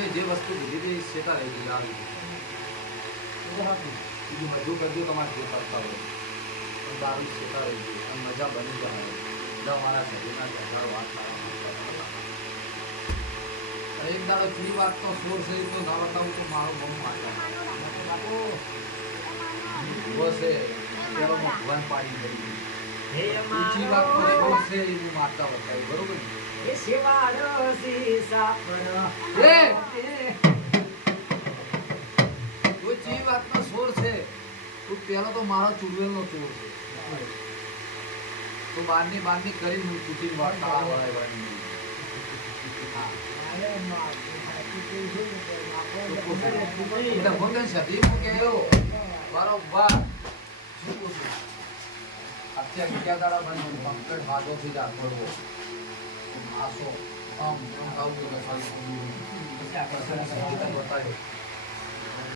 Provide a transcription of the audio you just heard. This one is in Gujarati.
તમે જે વસ્તુ લીધી હતી સેટા રહી ગઈ આવી બીજું બધું કરજો તમારે જે કરતા હોય પણ દારૂ સેટા રહી ગઈ અને મજા બની જાય મારા શરીરના હજારો વાત એક દાડો ચૂડી વાત તો સોર છે તો ના બતાવું તો મારો બહુ માતા છે પેલો ભગવાન પાડી ગઈ ઊંચી વાત તો સોર છે એ માતા બતાવી બરોબર ને એ શિવાડો સી સાપડો એ ઊંચી વાત નો સોર છે તું પેલો તો મારો ચુડવેલનો ચોર છે તો બારની કરી હું તૂટી વાત તાળા વળાય વાળી એટલે ભોગન સધી હું કહેયો બરોબર અત્યારે ક્યાં દાડા બની કમ્પ્લીટ ભાગો થી રાખવો આસો આમ આવું બતાવ્યો